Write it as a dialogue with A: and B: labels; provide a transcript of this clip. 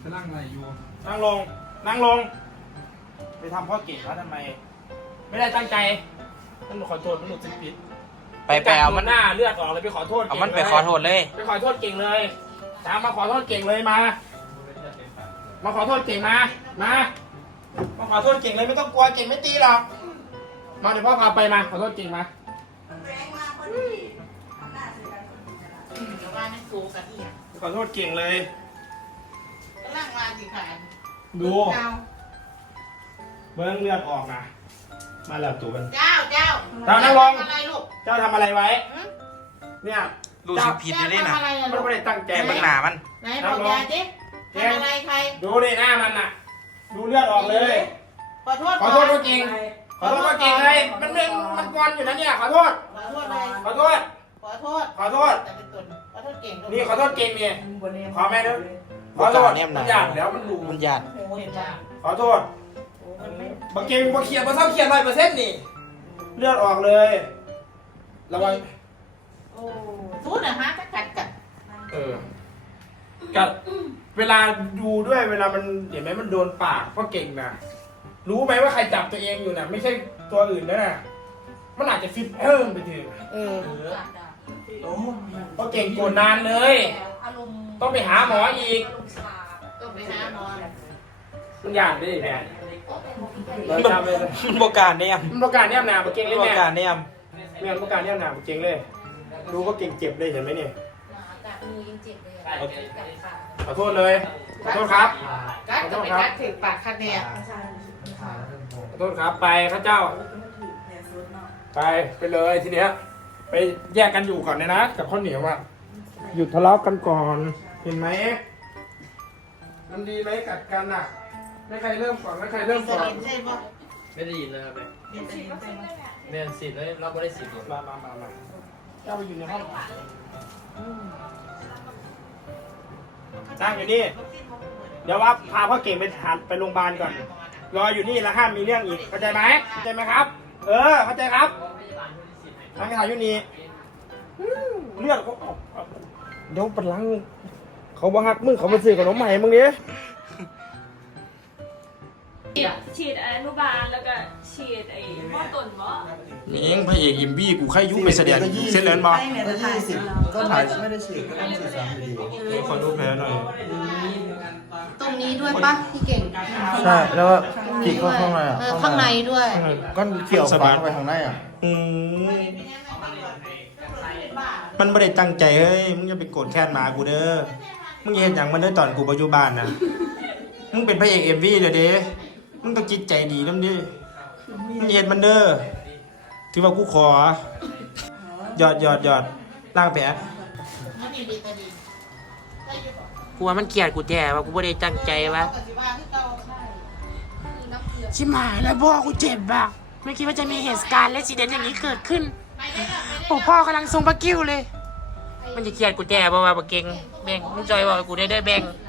A: นั่งอะไรอยู่
B: นั่งลงนั่งลงไปทำพ่อเก่งแล้วทำไมไม่ได้ตั้งใจมันขอโทษมันหลุดผิด
C: ไปเอามัน
B: หน้าเลือดออกเลยไปขอโทษ
C: เอามันไปขอโทษเลย
B: ไปขอโทษเก่งเลยตามมาขอโทษเก่งเลยมาขอโทษเก่งมาขอโทษเก่งเลยไม่ต้องกลัวเก่งไม่ตีหรอกมาเดี๋ยวพ่อพาไปมาขอโทษเก่งมาขอโทษเก่งเลย
D: ร่างมาสิค่ะ
B: ดูเบิ้งเลือดออกนะมาแล้วตัวกันเจ้านั่งลงอะไรลูกเจ้าทำอะไรไว้เนี่ย
C: รู้สึกผิดอยู่ด้วยนะ
B: มันไม่ได้ตั้งใจ
C: แกเบิ่งหน้ามัน
D: ไหนบอกยาจิทำอะไรใคร
B: ดูดิหน้ามันน่ะดูเลือดออกเลย
D: ขอโทษ
B: ก็จริงขอโทษก็จริงเลยมันกวนอยู่นะเนี่ยขอโทษ
D: เลย
B: ขอโทษ
D: แต่เป็นตุนขอโทษเก่ง
B: นี่ขอโทษเก่งเนี่ยขอแม่ด้วยขอโทษมันหยาดแล้วมันดู
C: มันหยาด
D: โอ้เห็นป่ะ
B: ขอโทษบางเกมบางเขียนบางเศร้าเขียน100%นี่เลือดออกเลยระวัง
D: โอ้สู้นะฮะกัด
B: กัดเวลาดูด้วยเวลามันเห็นไหมมันโดนปากเพราะเก่งนะรู้ไหมว่าใครจับตัวเองอยู่นะไม่ใช่ตัวอื่นนะมันอาจจะฟิตเพิ่มไปถึงเพราะเก่งโกรธนานเลยต้องไปหาหมออีกมันยากดิแม่
C: มันโบกาเนี่ย
B: มันประกาศเนี่ยหนาเก่งเลย
C: โบ
B: แม่
C: กาเนี่ย
B: แม่ประกาศเนี่ยหนาเก่งเลยดูก็เก่งเจ็บเลยเห็นไหมเนี่ยขอโทษเลยขอโทษครับ
D: กัดจะไปกัดถึงปากคันเนี่ย
B: ขอโทษครับไปข้าเจ้าไปเลยทีเนี้ยไปแยกกันอยู่ก่อนเลยนะกับข้าวเหนียวอ่ะหยุดทะเลาะกันก่อนเห็นไหมมันดีไหมกัดกันอ่ะไม่ใครเริ่มก่อนไม่ใครเริ่มก่อน
A: ไม่ได้ยินเลยครับเรียนสิทธิ์แล้วเราไม่ได้สิทธิ์
B: มาเจ้าไปอยู่ในห้องนั่งอยู่นี่เดี๋ยวว่าพาพ่อเก่งไปโรงพยาบาลก่อนรออยู่นี่แล้วห้ามมีเรื่องอีกเข้าใจไหมครับเข้าใจครับนั่งถ่ายอยู่นี่เลือดเขาออกเดี๋ยวปัดหลังเขาบังคับมึงเขามาซื้อขนมใหม่มึงดิ
E: ฉีดอนุบาลแล้วก็ฉีดไอ้หม้อต้นหม้อ
C: นี่เองพระเอกอิมบี้กูใครยุ่งไปแสดงเส้นเลือนบ่
F: ก็ถ่ายไม่ได้ฉีดก็ต้องฉีดซ้ำอยู่ดี
B: ขอดูแผลหน่อย
G: ตรงนี้ด้วยปะพี่เก่ง
F: ใช่แล้วก็ขีดเข้าข้างในอ่ะ
G: ข้างในด้วย
F: ก็เกี่ยวฝังไปข้างในอ่ะ
C: มันไม่ได้ตั้งใจเฮ้ยมึงอย่าไปโกรธแค้นมากูเด้อมึงเห็นอย่างมันได้ตอนกูปัจจุบันน่ะมึงเป็นพระเอกเอ็มวีเด้อเด้มึงต้องจิตใจดีน้ำดิมึงเห็นมันเด้อถือว่ากูขอหยอดล่างแผลกูว่ามันเกลียดกูแย่ว่ากูไม่ได้ตั้งใจวะชิบหายแล้วพ่อกูเจ็บอ่ะไม่คิดว่าจะมีเหตุการณ์และสิเดนอย่างนี้เกิดขึ้นโอ้พ่อกำลังทรงปะกิ้วเลยมันจะเกลียดกูแย่ป่าวะปะเก่งแบ่งมึงจอยบอกกูได้แบ่ง